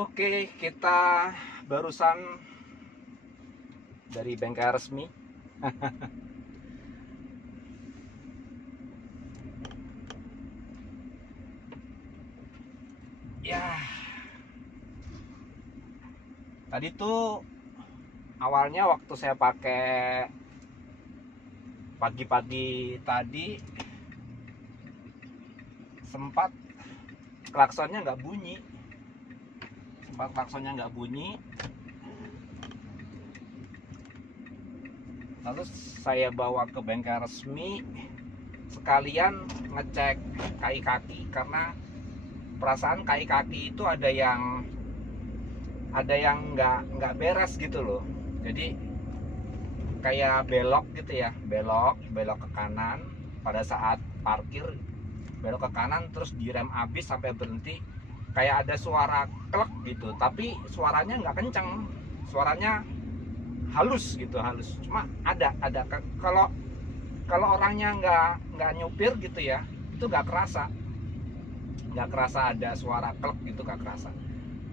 Oke, kita barusan dari bengkel resmi. Ya, tadi tuh awalnya waktu saya pakai pagi-pagi tadi sempat klaksonnya nggak bunyi. Lalu saya bawa ke bengkel resmi sekalian ngecek kaki-kaki karena perasaan kaki-kaki itu ada yang nggak beres gitu loh. Jadi kayak belok gitu ya, belok ke kanan pada saat parkir, belok ke kanan terus direm abis sampai berhenti, kayak ada suara klek gitu, tapi suaranya nggak kenceng, suaranya halus gitu, cuma ada kalau orangnya nggak nyupir gitu ya, itu nggak kerasa ada suara klek gitu, nggak kerasa.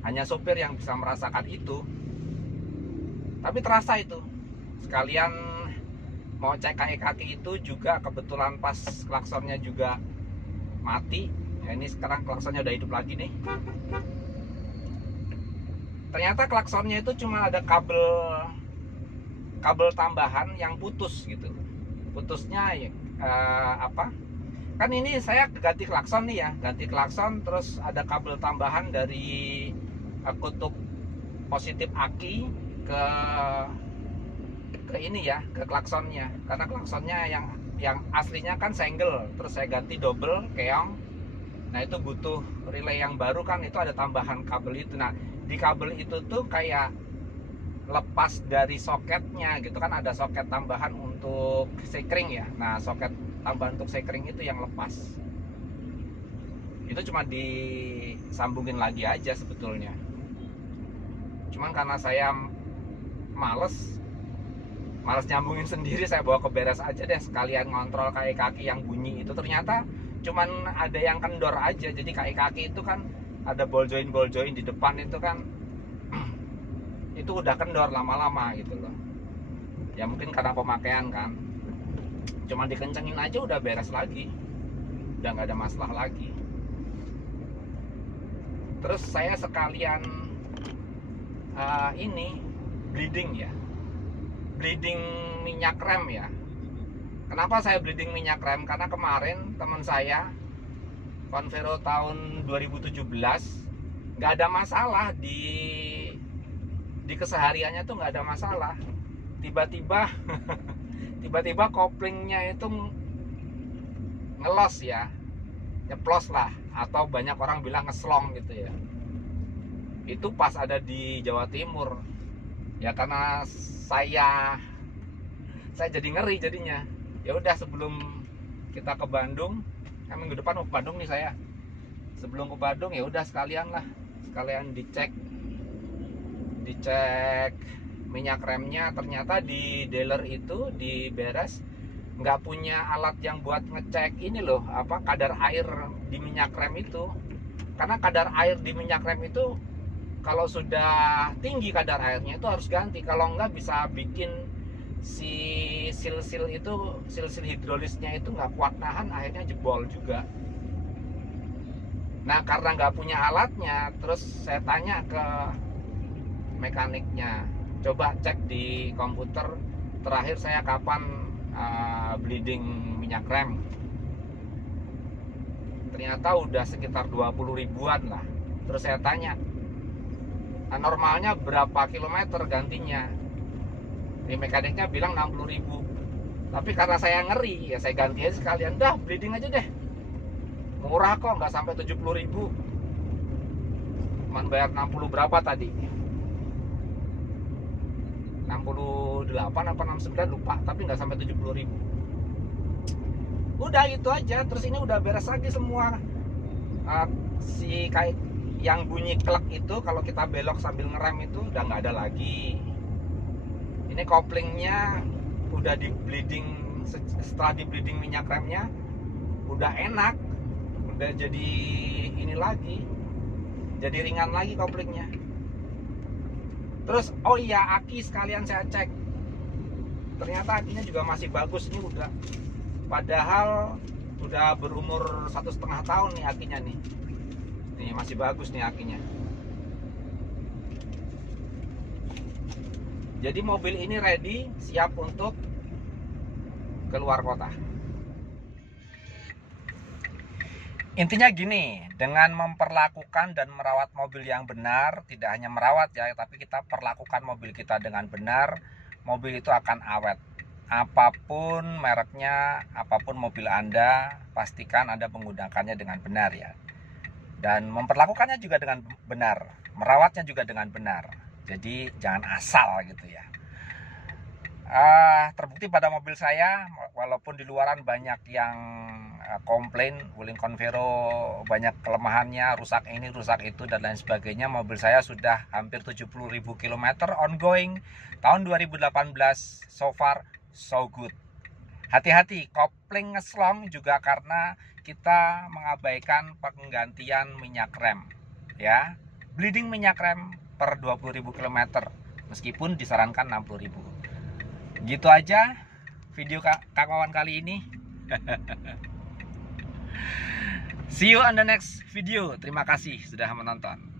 Hanya sopir yang bisa merasakan itu. Tapi terasa itu. Sekalian mau cek kaki itu juga kebetulan pas klaksonnya juga mati. Ya, ini sekarang klaksonnya udah hidup lagi nih. Ternyata klaksonnya itu cuma ada kabel tambahan yang putus gitu. Putusnya apa? Kan ini saya ganti klakson nih ya, ganti klakson terus ada kabel tambahan dari kutub positif aki ke ini ya, ke klaksonnya. Karena klaksonnya yang aslinya kan single, terus saya ganti double keong. Nah, itu butuh relay yang baru kan, itu ada tambahan kabel itu. Nah, di kabel itu tuh kayak lepas dari soketnya gitu kan, ada soket tambahan untuk sekring ya. Nah, soket tambahan untuk sekring itu yang lepas. Itu cuma disambungin lagi aja sebetulnya. Cuman karena saya males nyambungin sendiri, saya bawa ke beres aja deh, sekalian ngontrol kaki-kaki yang bunyi itu. Ternyata cuman ada yang kendor aja. Jadi kaki-kaki itu kan ada ball joint di depan itu kan itu udah kendor lama-lama gitu loh. Ya mungkin karena pemakaian kan. Cuman dikencengin aja udah beres lagi. Udah nggak ada masalah lagi. Terus saya sekalian ini bleeding minyak rem ya. Kenapa saya bleeding minyak rem? Karena kemarin teman saya Convero tahun 2017 nggak ada masalah di kesehariannya tuh, nggak ada masalah. Tiba-tiba koplingnya itu ngelos ya, nyeplos lah, atau banyak orang bilang ngeslong gitu ya. Itu pas ada di Jawa Timur ya, karena saya jadi ngeri jadinya. Ya udah, sebelum kita ke Bandung, minggu depan mau ke Bandung nih saya. Sebelum ke Bandung ya udah sekalian dicek minyak remnya. Ternyata di dealer itu di beres nggak punya alat yang buat ngecek ini loh, apa, kadar air di minyak rem itu. Karena kadar air di minyak rem itu kalau sudah tinggi kadar airnya itu harus ganti, kalau enggak bisa bikin si sil-sil hidrolisnya itu nggak kuat nahan, akhirnya jebol juga. Nah, karena nggak punya alatnya, terus saya tanya ke mekaniknya, coba cek di komputer terakhir saya kapan bleeding minyak rem. Ternyata udah sekitar 20 ribuan lah. Terus saya tanya, normalnya berapa kilometer gantinya? Di mekaniknya bilang 60 ribu. Tapi karena saya ngeri ya, saya ganti aja sekalian, dah bleeding aja deh, murah kok, nggak sampai 70 ribu, cuman bayar 60 berapa tadi, 68 apa 69 lupa, tapi nggak sampai 70 ribu. Udah itu aja. Terus ini udah beres lagi semua. Si kayak yang bunyi klek itu kalau kita belok sambil ngerem itu udah nggak ada lagi. Ini koplingnya udah di bleeding, setelah di bleeding minyak remnya udah enak, udah jadi ini lagi, jadi ringan lagi koplingnya. Terus oh iya, aki sekalian saya cek, ternyata akinya juga masih bagus. Ini udah, padahal udah berumur 1,5 tahun nih akinya nih. Nih masih bagus nih akinya. Jadi mobil ini ready, siap untuk keluar kota. Intinya gini, dengan memperlakukan dan merawat mobil yang benar, tidak hanya merawat ya, tapi kita perlakukan mobil kita dengan benar, mobil itu akan awet. Apapun mereknya, apapun mobil Anda, pastikan Anda menggunakannya dengan benar ya. Dan memperlakukannya juga dengan benar, merawatnya juga dengan benar. Jadi jangan asal gitu ya. Terbukti pada mobil saya, walaupun di luaran banyak yang komplain Wuling Convero banyak kelemahannya, rusak ini rusak itu dan lain sebagainya, mobil saya sudah hampir 70.000 km ongoing tahun 2018, so far so good. Hati-hati, kopling ngeslong juga karena kita mengabaikan penggantian minyak rem ya, bleeding minyak rem per 20.000 km meskipun disarankan 60.000. Gitu aja video kawan kali ini. See you on the next video. Terima kasih sudah menonton.